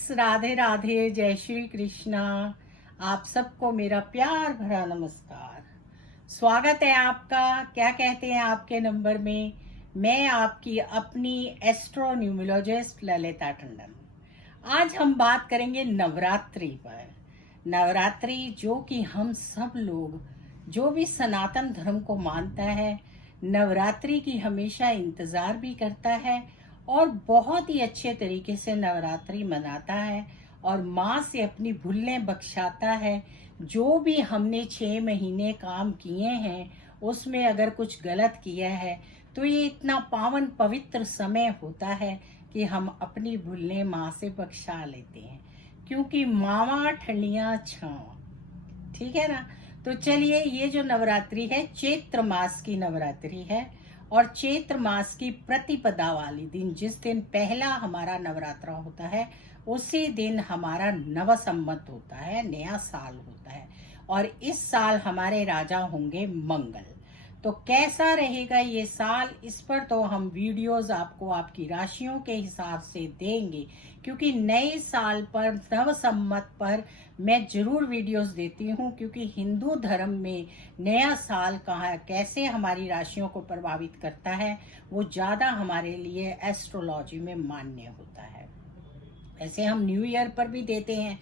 Friends, Radhe Radhe, जय श्री कृष्णा। आप सबको मेरा प्यार भरा नमस्कार। स्वागत है आपका। क्या कहते हैं आपके नंबर में। मैं आपकी अपनी एस्ट्रो न्यूमरोलॉजिस्ट ललिता टंडन। आज हम बात करेंगे नवरात्रि पर। नवरात्रि जो कि हम सब लोग, जो भी सनातन धर्म को मानता है, नवरात्रि की हमेशा इंतजार भी करता है और बहुत ही अच्छे तरीके से नवरात्रि मनाता है और माँ से अपनी भूलें बख्शाता है। जो भी हमने 6 महीने काम किए हैं उसमें अगर कुछ गलत किया है तो ये इतना पावन पवित्र समय होता है कि हम अपनी भूलें माँ से बख्शा लेते हैं, क्योंकि मावा ठंडियाँ छावा। ठीक है ना। तो चलिए, ये जो नवरात्रि है चैत्र मास की नवरात्रि है और चैत्र मास की प्रतिपदा वाली दिन, जिस दिन पहला हमारा नवरात्रा होता है, उसी दिन हमारा नव संवत होता है, नया साल होता है। और इस साल हमारे राजा होंगे मंगल। तो कैसा रहेगा ये साल, इस पर तो हम वीडियोस आपको आपकी राशियों के हिसाब से देंगे, क्योंकि नए साल पर, नव संवत पर मैं जरूर वीडियोस देती हूँ, क्योंकि हिंदू धर्म में नया साल कहाँ कैसे हमारी राशियों को प्रभावित करता है वो ज़्यादा हमारे लिए एस्ट्रोलॉजी में मान्य होता है। ऐसे हम न्यू ईयर पर भी देते हैं,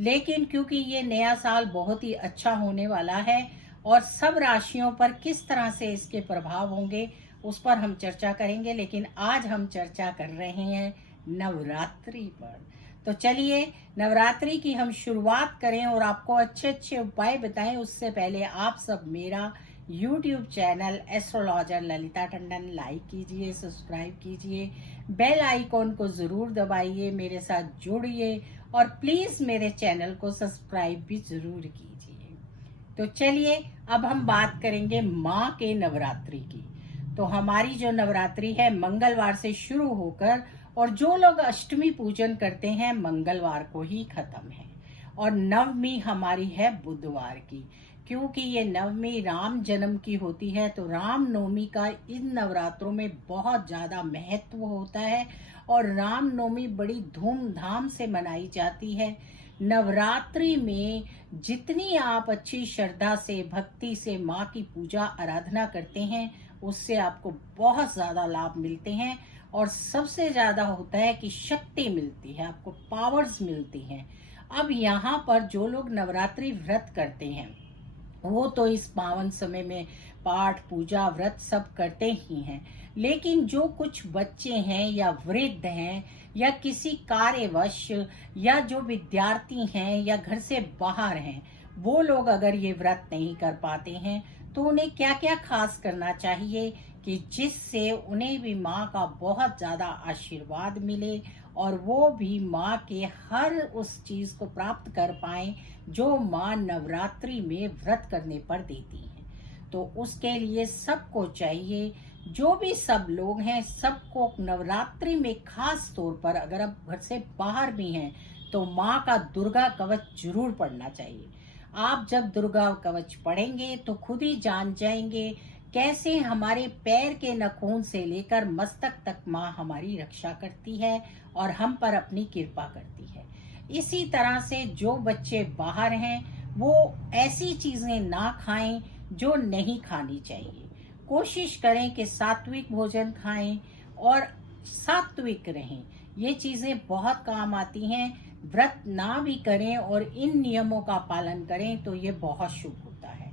लेकिन क्योंकि ये नया साल बहुत ही अच्छा होने वाला है और सब राशियों पर किस तरह से इसके प्रभाव होंगे उस पर हम चर्चा करेंगे। लेकिन आज हम चर्चा कर रहे हैं नवरात्रि पर। तो चलिए, नवरात्रि की हम शुरुआत करें और आपको अच्छे अच्छे उपाय बताएं। उससे पहले आप सब मेरा YouTube channel astrologer Lalita Tandon like कीजिए, सब्सक्राइब कीजिए, बेल आइकॉन को ज़रूर दबाइए, मेरे साथ जुड़िए और प्लीज़ मेरे चैनल को सब्सक्राइब भी ज़रूर कीजिए। तो चलिए, अब हम बात करेंगे माँ के नवरात्रि की। तो हमारी जो नवरात्रि है मंगलवार से शुरू होकर, और जो लोग अष्टमी पूजन करते हैं मंगलवार को ही खत्म है, और नवमी हमारी है बुधवार की। क्योंकि ये नवमी राम जन्म की होती है, तो राम नवमी का इन नवरात्रों में बहुत ज़्यादा महत्व होता है और राम नवमी बड़ी धूमधाम से मनाई जाती है। नवरात्रि में जितनी आप अच्छी श्रद्धा से, भक्ति से माँ की पूजा आराधना करते हैं, उससे आपको बहुत ज़्यादा लाभ मिलते हैं। और सबसे ज़्यादा होता है कि शक्ति मिलती है, आपको पावर्स मिलती हैं। अब यहाँ पर जो लोग नवरात्रि व्रत करते हैं वो तो इस पावन समय में पाठ पूजा व्रत सब करते ही हैं, लेकिन जो कुछ बच्चे हैं या वृद्ध हैं या किसी कार्यवश, या जो विद्यार्थी हैं या घर से बाहर हैं, वो लोग अगर ये व्रत नहीं कर पाते हैं तो उन्हें क्या क्या खास करना चाहिए कि जिससे उन्हें भी माँ का बहुत ज़्यादा आशीर्वाद मिले और वो भी माँ के हर उस चीज़ को प्राप्त कर पाएं जो माँ नवरात्रि में व्रत करने पर देती हैं। तो उसके लिए सबको चाहिए, जो भी सब लोग हैं, सबको नवरात्रि में खास तौर पर, अगर आप घर से बाहर भी हैं तो माँ का दुर्गा कवच जरूर पढ़ना चाहिए। आप जब दुर्गा कवच पढ़ेंगे तो खुद ही जान जाएंगे कैसे हमारे पैर के नखून से लेकर मस्तक तक माँ हमारी रक्षा करती है और हम पर अपनी कृपा करती है। इसी तरह से जो बच्चे बाहर हैं वो ऐसी चीजें ना खाएं जो नहीं खानी चाहिए। कोशिश करें कि सात्विक भोजन खाएं और सात्विक रहें। ये चीजें बहुत काम आती हैं। व्रत ना भी करें और इन नियमों का पालन करें तो ये बहुत शुभ होता है।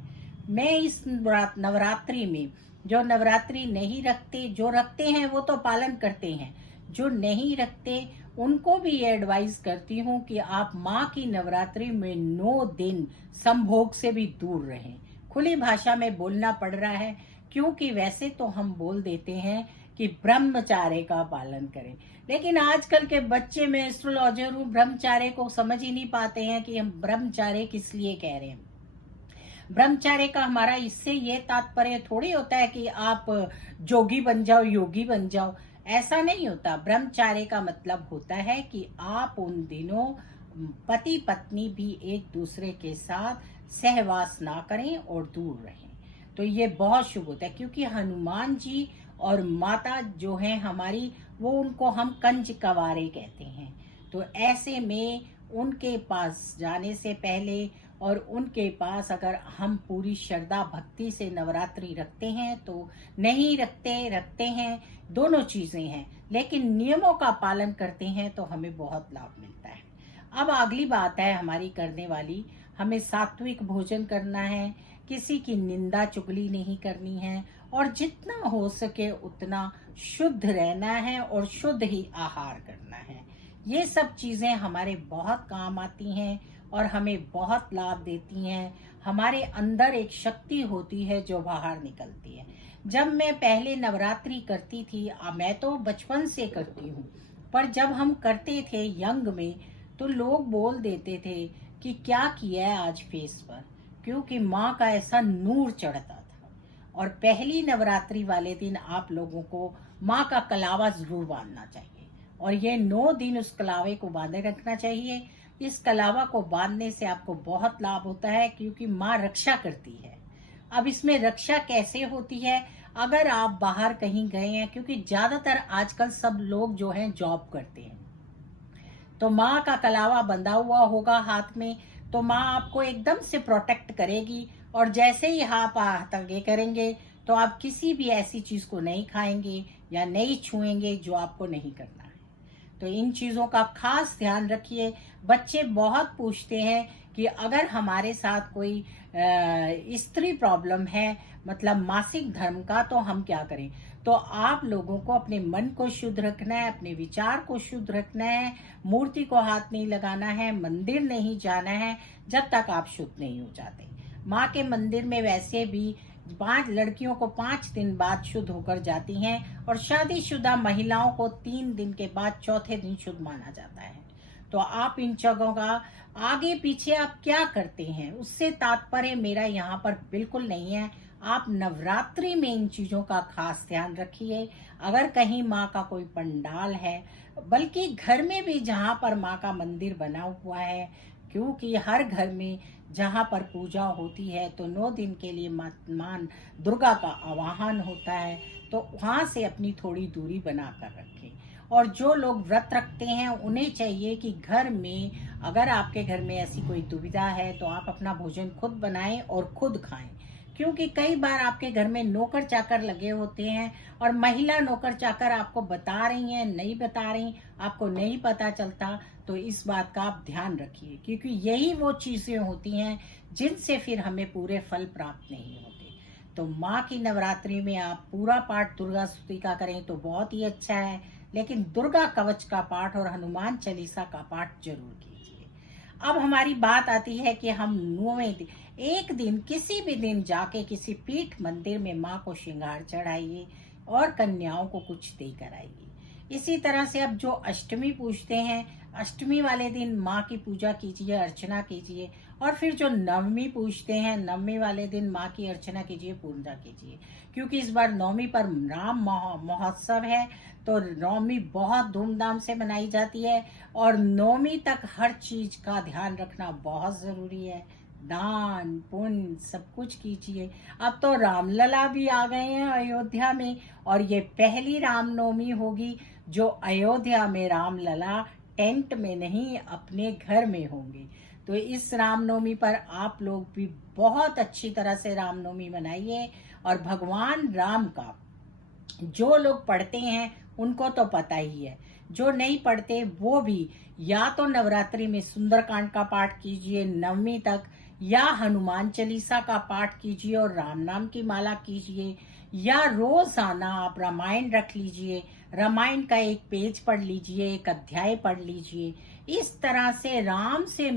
मैं इस नवरात्रि में, जो नवरात्रि नहीं रखते, जो रखते हैं वो तो पालन करते हैं, जो नहीं रखते उनको भी ये एडवाइस करती हूँ कि आप माँ की नवरात्रि में 9 दिन संभोग से भी दूर रहें। खुली भाषा में बोलना पड़ रहा है, क्योंकि वैसे तो हम बोल देते हैं कि ब्रह्मचार्य का पालन करें, लेकिन आजकल के बच्चे, में एस्ट्रोलॉजर हूँ, ब्रह्मचार्य को समझ ही नहीं पाते हैं कि हम ब्रह्मचार्य किस लिए कह रहे हैं। ब्रह्मचार्य का हमारा इससे ये तात्पर्य थोड़ी होता है कि आप जोगी बन जाओ, योगी बन जाओ। ऐसा नहीं होता। ब्रह्मचार्य का मतलब होता है कि आप उन दिनों पति पत्नी भी एक दूसरे के साथ सहवास ना करें और दूर रहें। तो ये बहुत शुभ होता है, क्योंकि हनुमान जी और माता जो हैं हमारी, वो उनको हम कंज कवारे कहते हैं। तो ऐसे में उनके पास जाने से पहले और उनके पास अगर हम पूरी श्रद्धा भक्ति से नवरात्रि रखते हैं तो नहीं रखते हैं, दोनों चीज़ें हैं, लेकिन नियमों का पालन करते हैं तो हमें बहुत लाभ मिलता है। अब अगली बात है हमारी करने वाली, हमें सात्विक भोजन करना है, किसी की निंदा चुगली नहीं करनी है और जितना हो सके उतना शुद्ध रहना है और शुद्ध ही आहार करना है। ये सब चीज़ें हमारे बहुत काम आती हैं और हमें बहुत लाभ देती हैं। हमारे अंदर एक शक्ति होती है जो बाहर निकलती है। जब मैं पहले नवरात्रि करती थी, मैं तो बचपन से करती हूँ, पर जब हम करते थे यंग में तो लोग बोल देते थे कि क्या किया है आज फेस पर, क्योंकि माँ का ऐसा नूर चढ़ता था। और पहली नवरात्रि वाले दिन आप लोगों को माँ का कलावा जरूर बांधना चाहिए और ये 9 दिन उस कलावे को बांधे रखना चाहिए। इस कलावा को बांधने से आपको बहुत लाभ होता है क्योंकि माँ रक्षा करती है। अब इसमें रक्षा कैसे होती है, अगर आप बाहर कहीं गए हैं, क्योंकि ज्यादातर आजकल सब लोग जो हैं जॉब करते हैं, तो माँ का कलावा बंधा हुआ होगा हाथ में, तो माँ आपको एकदम से प्रोटेक्ट करेगी और जैसे ही आप हाथ आगे करेंगे तो आप किसी भी ऐसी चीज को नहीं खाएंगे या नहीं छुएंगे जो आपको नहीं करना है। तो इन चीजों का खास ध्यान रखिए। बच्चे बहुत पूछते हैं कि अगर हमारे साथ कोई स्त्री प्रॉब्लम है, मतलब मासिक धर्म का, तो हम क्या करें। तो आप लोगों को अपने मन को शुद्ध रखना है, अपने विचार को शुद्ध रखना है, मूर्ति को हाथ नहीं लगाना है, मंदिर नहीं जाना है जब तक आप शुद्ध नहीं हो जाते। माँ के मंदिर में वैसे भी 5 लड़कियों को 5 दिन बाद शुद्ध होकर जाती हैं और शादीशुदा महिलाओं को 3 दिन के बाद चौथे दिन शुद्ध माना जाता है। तो आप इन जगहों का आगे पीछे आप क्या करते हैं उससे तात्पर्य मेरा यहाँ पर बिल्कुल नहीं है। आप नवरात्रि में इन चीजों का खास ध्यान रखिए। अगर कहीं माँ का कोई पंडाल है, बल्कि घर में भी जहाँ पर माँ का मंदिर बना हुआ है, क्योंकि हर घर में जहाँ पर पूजा होती है तो 9 दिन के लिए माँ दुर्गा का आवाहन होता है, तो वहाँ से अपनी थोड़ी दूरी बना कर रखें। और जो लोग व्रत रखते हैं उन्हें चाहिए कि घर में, अगर आपके घर में ऐसी कोई दुविधा है तो आप अपना भोजन खुद बनाएं और खुद खाएं, क्योंकि कई बार आपके घर में नौकर चाकर लगे होते हैं और महिला नौकर चाकर आपको बता रही हैं, नहीं बता रही, आपको नहीं पता चलता। तो इस बात का आप ध्यान रखिए, क्योंकि यही वो चीजें होती हैं जिनसे फिर हमें पूरे फल प्राप्त नहीं होते। तो माँ की नवरात्रि में आप पूरा पाठ दुर्गा स्तुति का करें तो बहुत ही अच्छा है, लेकिन दुर्गा कवच का पाठ और हनुमान चालीसा का पाठ जरूर कीजिए। अब हमारी बात आती है कि हम 9वें दिन, एक दिन किसी भी दिन जाके किसी पीठ मंदिर में माँ को श्रृंगार चढ़ाइए और कन्याओं को कुछ देकर आइए। इसी तरह से अब जो अष्टमी पूजते हैं, अष्टमी वाले दिन माँ की पूजा कीजिए, अर्चना कीजिए। और फिर जो नवमी पूजते हैं, नवमी वाले दिन माँ की अर्चना कीजिए, पूजा कीजिए। क्योंकि इस बार नवमी पर राम महोत्सव है, तो नवमी बहुत धूमधाम से मनाई जाती है और नवमी तक हर चीज का ध्यान रखना बहुत जरूरी है। दान पुण्य सब कुछ कीजिए। अब तो रामलला भी आ गए हैं अयोध्या में, और ये पहली रामनवमी होगी जो अयोध्या में रामलला टेंट में नहीं अपने घर में होंगे। तो इस रामनवमी पर आप लोग भी बहुत अच्छी तरह से रामनवमी मनाइए। और भगवान राम का जो लोग पढ़ते हैं उनको तो पता ही है, जो नहीं पढ़ते वो भी या तो नवरात्रि में सुंदरकांड का पाठ कीजिए नवमी तक, या हनुमान चालीसा का पाठ कीजिए और राम नाम की माला कीजिए, या रोजाना आप रामायण रख लीजिए, रामायण का एक पेज पढ़ लीजिए, एक अध्याय पढ़ लीजिए। इस तरह से राम से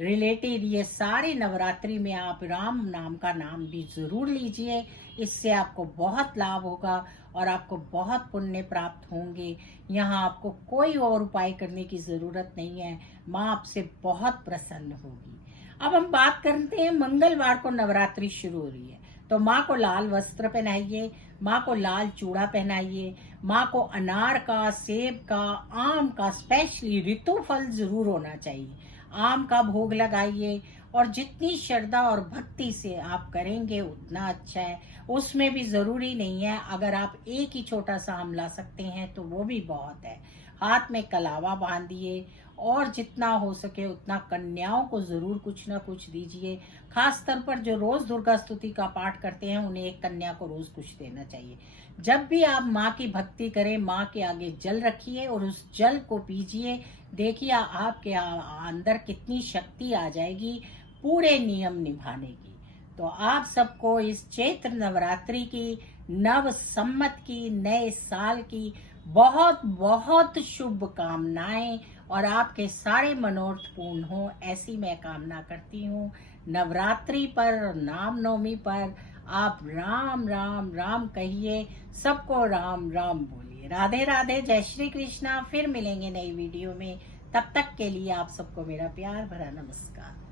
रिलेटेड ये सारे नवरात्रि में आप राम नाम का नाम भी जरूर लीजिए। इससे आपको बहुत लाभ होगा और आपको बहुत पुण्य प्राप्त होंगे। यहाँ आपको कोई और उपाय करने की जरूरत नहीं है, माँ आपसे बहुत प्रसन्न होगी। अब हम बात करते हैं, मंगलवार को नवरात्रि शुरू हो रही है, तो माँ को लाल वस्त्र पहनाइए, माँ को लाल चूड़ा पहनाइए, माँ को अनार का, सेब का, आम का, स्पेशली ऋतु फल जरूर होना चाहिए, आम का भोग लगाइए। और जितनी श्रद्धा और भक्ति से आप करेंगे उतना अच्छा है। उसमें भी जरूरी नहीं है, अगर आप एक ही छोटा सा आम ला सकते हैं तो वो भी बहुत है। हाथ में कलावा बांधिए और जितना हो सके उतना कन्याओं को जरूर कुछ ना कुछ दीजिए। खास तौर पर जो रोज दुर्गा स्तुति का पाठ करते हैं उन्हें एक कन्या को रोज कुछ देना चाहिए। जब भी आप माँ की भक्ति करें, माँ के आगे जल रखिए और उस जल को पीजिए। देखिए आपके अंदर कितनी शक्ति आ जाएगी पूरे नियम निभाने की। तो आप सबको इस चैत्र नवरात्रि की, नव सम्मत की, नए साल की बहुत बहुत शुभकामनाएं और आपके सारे मनोरथ पूर्ण हो, ऐसी मैं कामना करती हूँ। नवरात्रि पर, रामनवमी पर आप राम राम राम कहिए, सबको राम राम बोलिए। राधे राधे, जय श्री कृष्णा। फिर मिलेंगे नई वीडियो में, तब तक के लिए आप सबको मेरा प्यार भरा नमस्कार।